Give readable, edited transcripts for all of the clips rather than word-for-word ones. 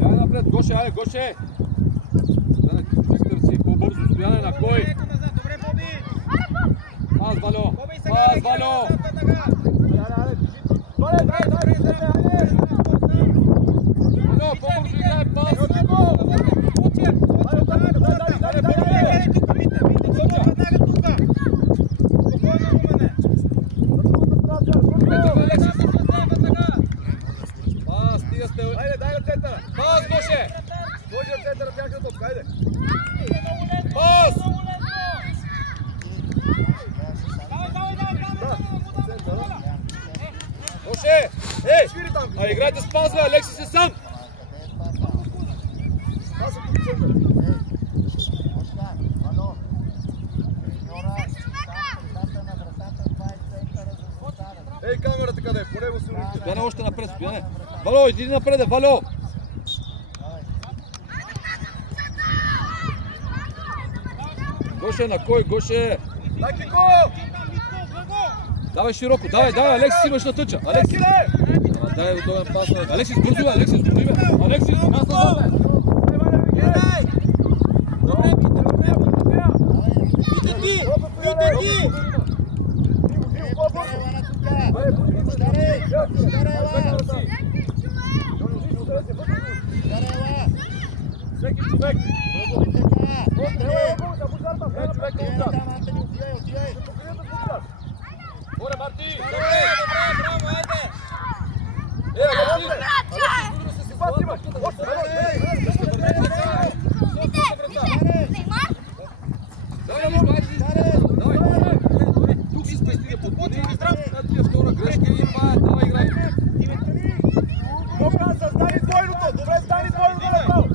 Дай напред, Гоше, айде, Гоше! Чек търси, по-бързо, стояне на кой? Пас, Валю! Пас, Валю! Валю, по-бързо играй, пас! Пас, стига сте! Айде, дай на центъра! Пас, Гоше! Може на центъра, тяхна топка, айде! Пас! Гоше! Ей! А играйте с пас, бе! Алексис е сам! Ей, камерата къде е? По него се урите. Стояне още напред, стояне. Вало, иди напред, Вало! Гоше, на кой? Гоше! Дай Кико! Давай широко, давай, Алексис имаш на тъча. Алексис! Дай удобен пас на... Алексис, бързо бе, Алексис, бързо бе! Алексис, нас назад бе! Добре, всеки човек! Горе, Марти! Добре, браво, айде! Тук си спести да подбуди и тия втора грешка и давай играй! Стани двойното! Добре, стани двойното направо!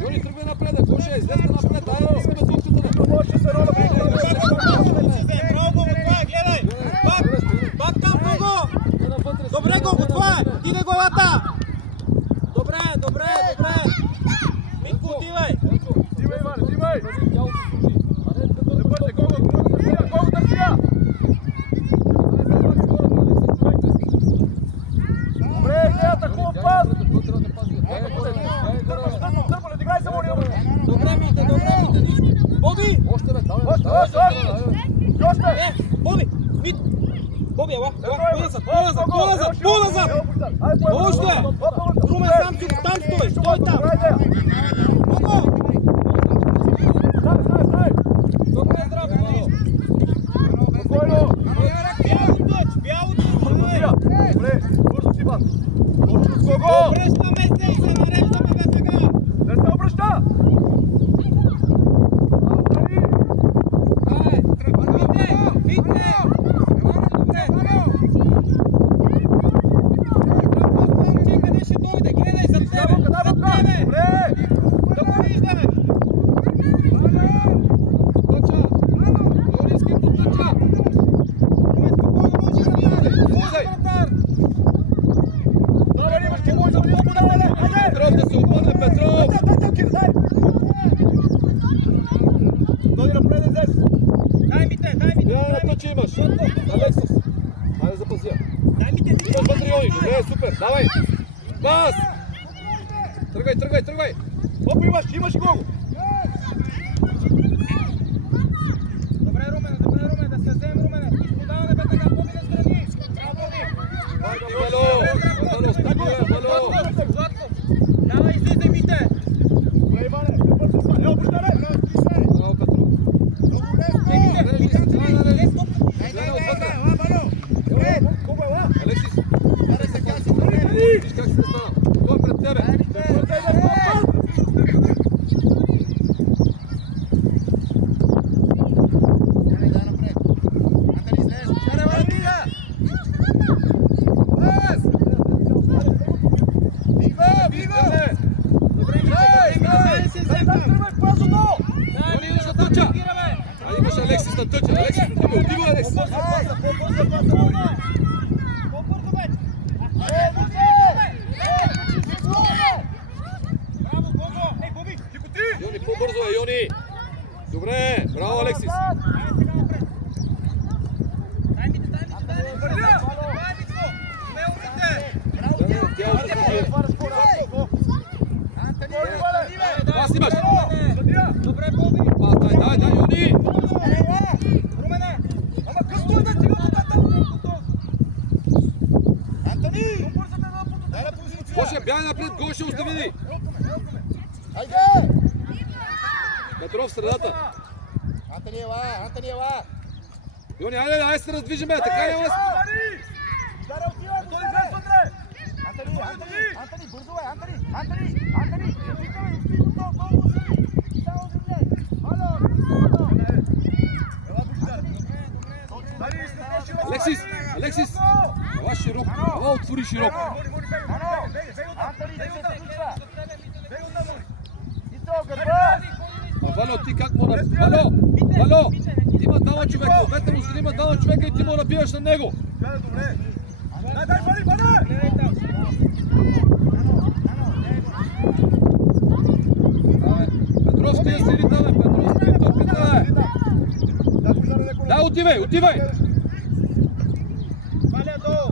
Йони, тръгвай напред, Гоше, излезте напред, дай да искаме топката да... Може се роля, Пак там, Гого! Добре, Гого, това е! Дигай главата! Добре! Митко, отивай! Димай, Иване, димай! Не бъде, Гого търсия! Добре, гледата, хубав пас! Търпале, дигай се, Морио! Добре, Мите, нищо! Боби! Още бе, давай! Боби! Мит! Боби, ела! По-назад! Още! Румен, там стой! Стой там! Бого! Добре, здраво! Спокойно! Бялото! Добре, бързо си, Иван! Гого! Обръщаме се и се нареждаме бе сега! Не се обръща! Давай! Пас! Тръгвай! Опа, имаш Гого! Добре, Румен, да се вземем, Румен! Подаване бе така, Боби на страни! Вало! Давай, излизай, Мите! Добре, Иване! Ево, престане! Браво, Петро! Алексис! Виж как се става! Това пред тебе! Алексис на тъча! Отива Алексис! Йони, по-бързо е, Йони! Добре! Браво, Алексис! Тялото се Пас имаш! Добре, Боби! Пас, дай, Йони! Румене! Ама късто е да стига до тата! Антони! Гоше, бягай напред, Гоше, остави! Хайде! Петров в средата. Антони ела! Йони, айде се раздвижиме, така няма да Даре отива! Антони, бързо е! Антони! Алексис! Ела широко, ела отвори широко. Валю, ти как му набиваш? Валю! Има двама човека, ответе му страни има двама човека и ти му набиваш на него. Дай, Петров стига сиди там, Петров стига топката. Да, отивай! Валя долу!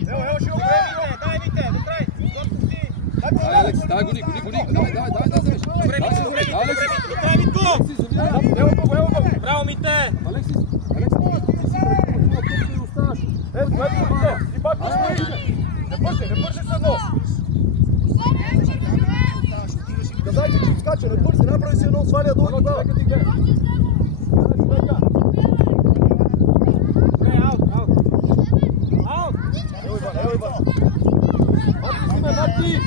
Ево, широко! Дай Вите, до край! Отпусти! Дай, Алекс, дай, гони! Дай, завеш! Добре, Вито, до край, Вито! Ево го! Браво, Мите! Алексис! И пак не бързи с едно! Казайте, че скача, не бързи, направи си едно, сваля долу тогава! Ево Иван! Мати!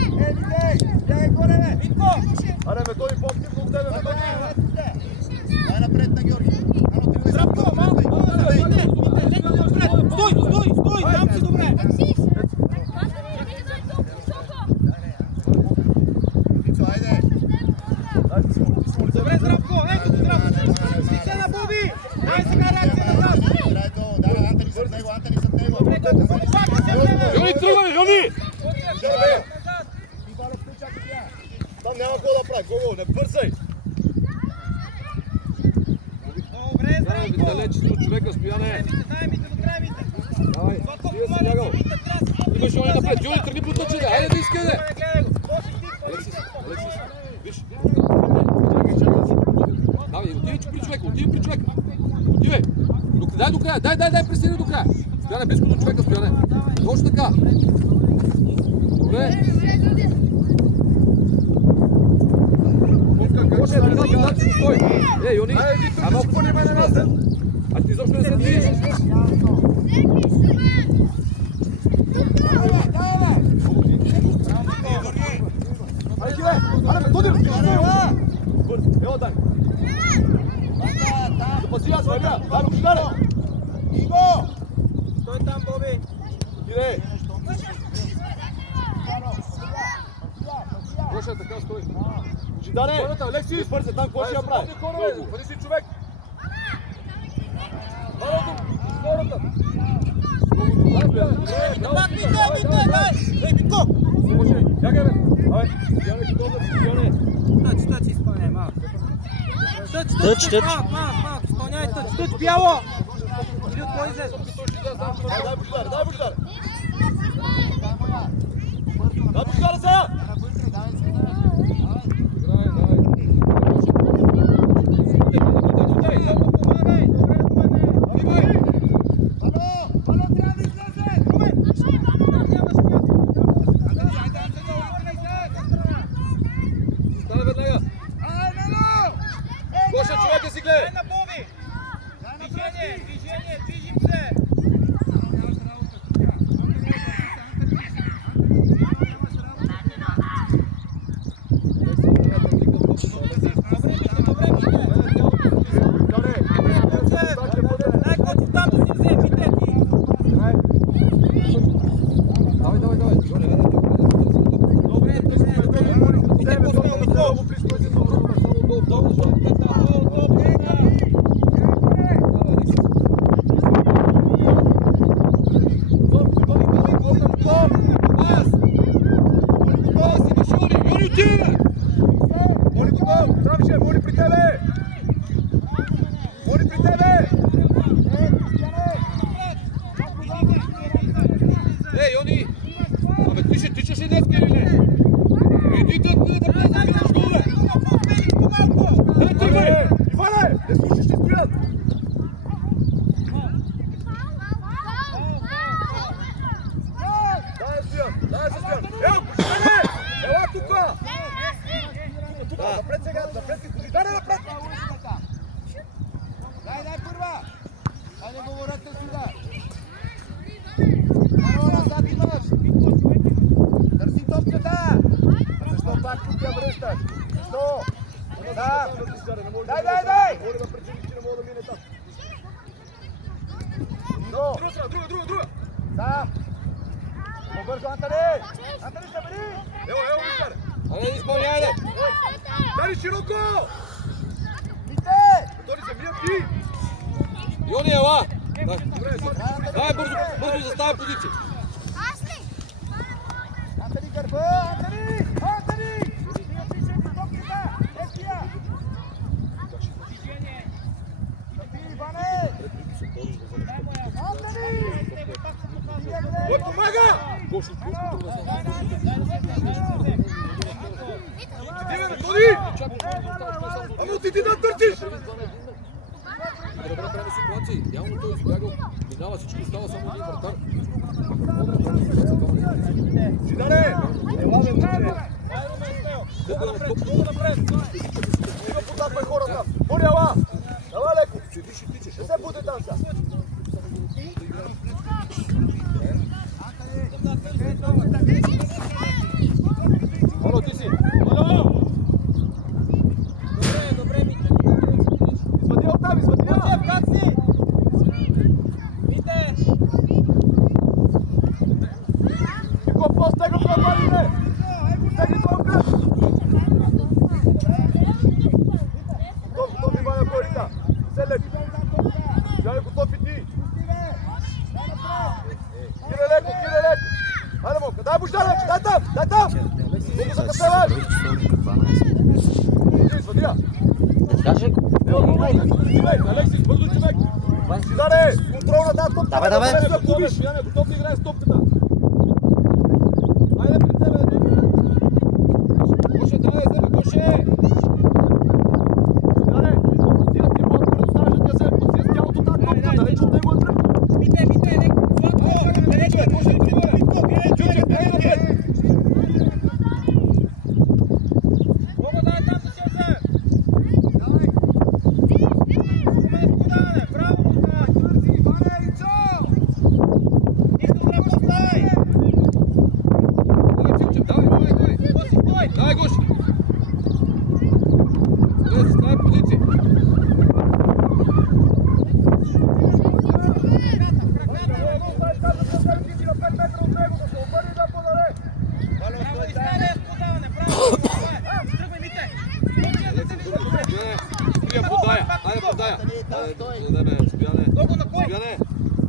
Аре, ме той по-активно от тебе, ме той! Дай напред на Георги. Здравко, малко! Стой! Там си добре! Вицо, айде. Добре, Здравко! Ето го, Здравко! Стица на Боби! Дай сега реакция на нас! Играй долу, дай Антони зад него, Добре, като фокусвате се в него! Йони, тръгваме, Йони! Там няма какво да прави, Гого, не бързай! Добре, Здравко! Далече си от човека, Стояне! Дай Мите, до край, Мите! Давай, стига си лягал! Имаш Йони напред, Йони тръгни по тъчене, айде да искай! Алексис, виж! Давай, отивай при човека! Отивай! Дай до края, дай пресени до края! Стояне, близко до човека, Стояне! Точно така! Добре! Стой! Йони! А малко по-не назад! А ти изобщо не се движиш! Айде, аре, Тодор! Ево, дай! Запаси аз, вървя! Дай го шидаре! Иго! Стой там, Боби! Иде! Гоша, така стой! Жидаре! Алексис! Бързе, там какво ще я прави? Бъди си човек! Хората! Пак Мите, дай! Ей, Битко! Може, чакай бе! Абе, Стояне, ти долу да си, Стояне! Тъч, изпълняй малко. Тъч, малко, изпълняй тъч, бяло! Или от кой излез? Дай Божидаре, дай Божидаре! Дай Божидаре сега! Гоша, човека си гледай! Дай на Боби! Движение, движим се! Ей, Йони! Абе, ти ще тичаш ли днес или не? Иди да влезем в школа! Evo, Božidane! Ела тука! Тука, напред сега, напред, Božidane, напред! Дай първа! Хайде говорете сюда! Ано назад имаш! Търси топката! Защо пак тук я връщаш? Защо? Да! Дай! Моля да прецени, че не мога да мине там. Друга! Сам! Побързо, Антони! Антони, събери! Ево, Božidane! Айде, изпълняй, айде! Дай широко! Мите! Тони, забия ти! Йони, ела! Добре, Дай, бързо заставя позиция. Антони, гърба! Антони! Стига пише ми топката! Естия! Събери, Иване! Антони! Кой помага? Гошо, Иди, бе, Тони! Ама ти да търчиш! добре правим ситуации. Явно той избягал. Минава всички, остава само един вратар. Božidane! Ела, бе, момче! Има податвай хората! Боли, ела! Ела леко! Седиш и тичаш. Не се буди там сега! Ало, ти си! Ало! Добре, Мите. Извади оттам, извади я! Кочев, как си? Мите! Никой по-стегна това парите! Стегни това кръв! Готов Ивана Корита! Се леко! Jij готов и ти! Кире леко! Хайде, Монка! Дай Božidane! Дай там! Колко закъсяваш? Извади я! Ево, човек! Алексис, бързо, човек! Božidane! Контрол на тази топката! Давай! Боžidane, готов да играе с топката! Хайде при тебе! Гоше, давай, вземе, Гоше! Božidane! Ти мога да предоставиш да се подсия с тялото тази топка, далеч от него вътре! Мите, леко! Сладко! Далече! Може да отиваме! Чучек, дай напред! Мога да е там да се вземе! Давай! Подаване! Браво! Търси! Иване, Рицо! Нищо не поставяй! Давай, Чипчев, давай! Стой! Давай, Гоше! Добре, заставя позиция. Стоя, подая! Айде, подая! Стояне! Много на кой? Стояне!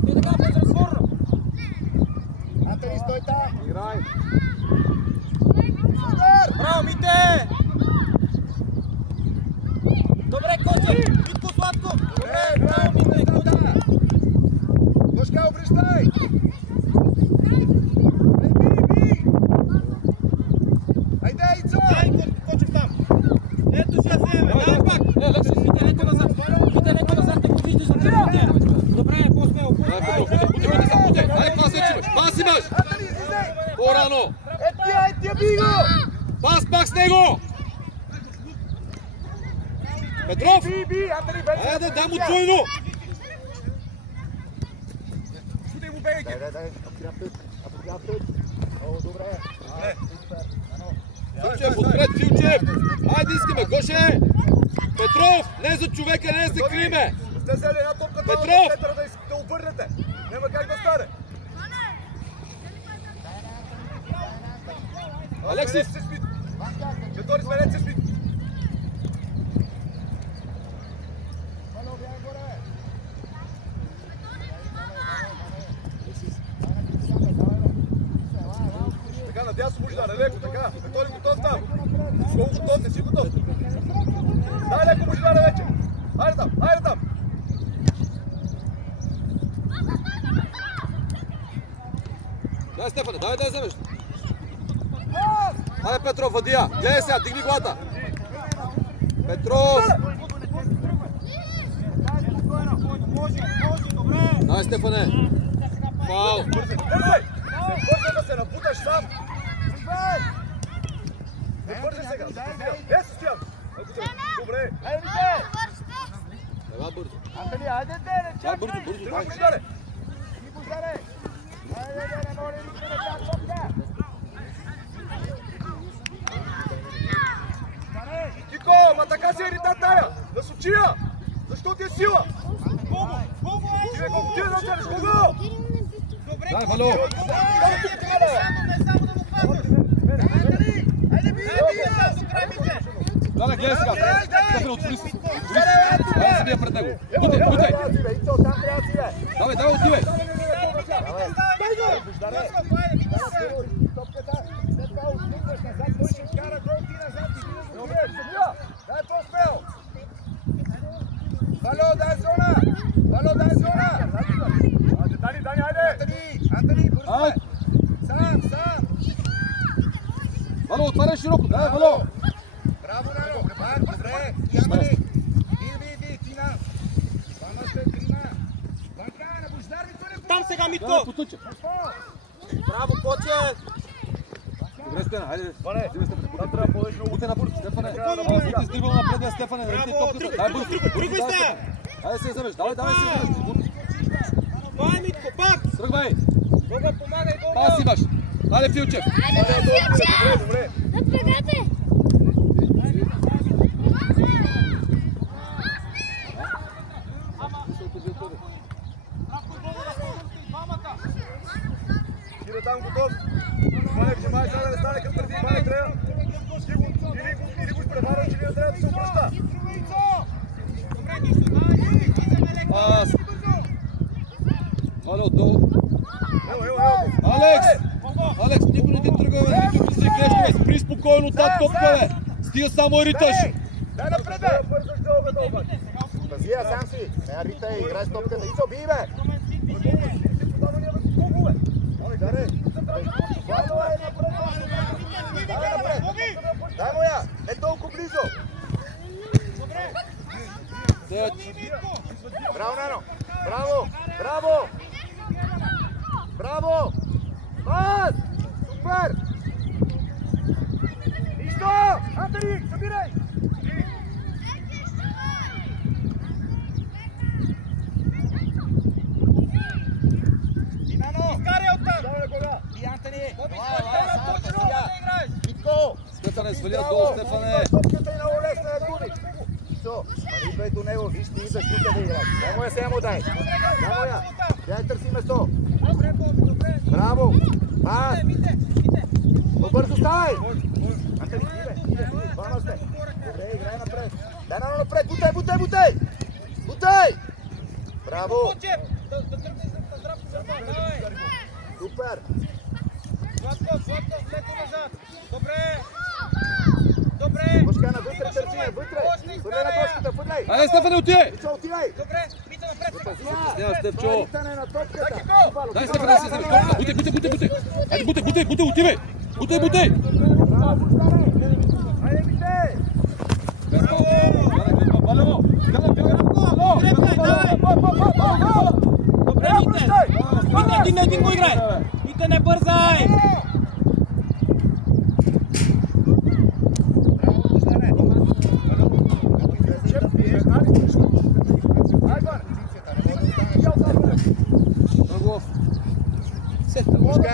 Той така безразборно! Антони, стой там! Играй! Браво, Мите! Добре, Кочев! Митко, Сладко! Добре, браво, Мите! Гошка, обръщай! Айде, Ицо! Дай, Кочев там! Ето ще вземе! Дай пак! Алексис! Мите, леко назад! Мите, леко назад! Не повиждаш от Мите! Добре, по-смело! Дай, путей! Айде, пас вече имаш! Пас имаш! Антони, излизай! По-рано! Етия, би го! Пас пак с него! Петров! Би, Антони, вече! Айде, дай му двойно! Шутай му, бегайки! Дай, напред. О, добре. Филчев, отпред, Филчев! Айде, искаме, Гоше! Петров! Не за човека, не се криме! Сте взели една топка това Петров! в центъра да обърнете! Няма как да стане! Алексис! Сменете се Смит! Четори, сменете се Смит! Така, надясно Božidane, леко, така! Четори, готов там! Много готов, не си готов! Дай леко Božidane вече! Хайде там! Дай, Стефане, давай да я вземеш! Айде, Петров, въдия! Гледай сега, дигни главата! Петров! Дай, Стефане! Фаул! Бързай! Бързай да се набуташ сам! Де си стоян? Добре. Айде, Мите! Ева бързо. Антони, айде, не Дай чакай! бързо, бързо, дай. Бождаре. Ти, Бождаре! Айде, не моля никой да тя топка! Нико, ма така си е рита тая! Насочи я! Защо ти е сила? Ти бе, колко ти е началиш, колко? Дай, Вало! Дай, гледай сега! Стефане, отвори се! Дай се бия пред него! Бутай, бутай! Давай, давай, отивай! Дай по-смело! Вало, дай зона! Вало, дай зона! Дани, айде! Антони, бързо! Ай! Сам! Вало, отваряй широко! Дай, Вало! Браво, Нано! Добре! Ямани! Иди, Тина! Двама сте, трима! Банка, на Бождар, никой не Там сега, Дай, Митко! потъча! Браво, Коце! Добре, Стена, хайде! Ване, Взимай Стефане, там трябва повече бутай напред, Стефане! Браво, Бутай с дрибъл напред, Стефане, ръкни топката! Дай бързо! Тръгвай, Дай, Стея! Хайде се вземеш, давай се вземеш! Това е, Митко, пак! Тръгвай! Добре, помагай, Пас имаш! Айде, Филчев! добре! Напрегате! Ти да там готов! Мане, внимай, сега да не стане към търси, мане, трябва! Или го изпреварваш, или не трябва да се обръща! Пас! Вало, долу! Ево! Алекс! Алекс, никой не ти тръгва, бе! Никой не си грешка, бе! Спри спокойно тази топка, бе! Стига само и риташ! Дай напред, бе! Пази я сам си! Не ритай, играй с топката. Ицо, бий, бе! Даре! Вало е напред! Дай напред! Дай му я! Не толкова близо! Браво, Нено! Браво! Браво! Браво! Пас! Супер! Нищо! Антони, събирай! Стефане, свали долу, Стефане! Топката и много лесна я губи. Исо, мали бе до него, виж ти идваш тук да играеш. Дай му я, сега му дай. Дай му я. Тя търси место. Браво. Пас. Побързо ставай. Антони, иде. Двама сте. Добре, играй напред. Дай Нано напред. Бутай. Бутай. Браво. Супер. Добре! Кошкана, вътре търсиме, вътре! Вътре на кошката, вътре! Айде, Стефане, отивай! Ицо, отивай! Добре! Митко напред! Снява, Стефчо! Ритане на топката! Дай, Стефане, да се вземеш топката! Бутай! Айде, бутай, отивай! Бутай! Айде, Мите! Вало! Добре, Мите! Мите, един го играй! Мите, не бързай! Гошка,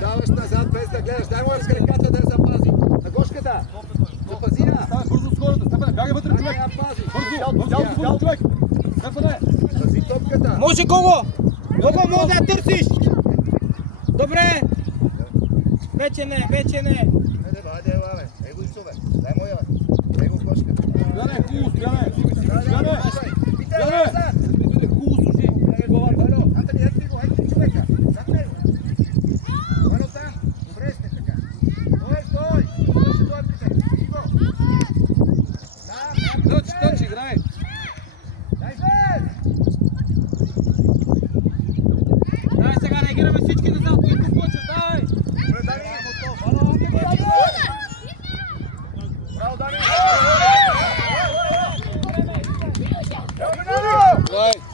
даваш назад без да гледаш. Дай му с краката да я запази. На гошката. Запази я. Бързо с хората! Стефане, бягай вътре, човек! Бързо, човек! Стефане! Пази топката. Може, Гого! Гого, може да я търсиш! Добре! Вече не! Айде, бе. Его Ицове. Дай му я, бе. Его гошката. Стояне, хубаво, стояне! Антони, ето човека. Зад него. Вано там. Добре сте така. Стой. Той притър. Иго. Тъч, играй! Дай бе! Дай сега реагираме всички назад, Митко почва, дай! Добре, Дани! Браво, Дани! Играй!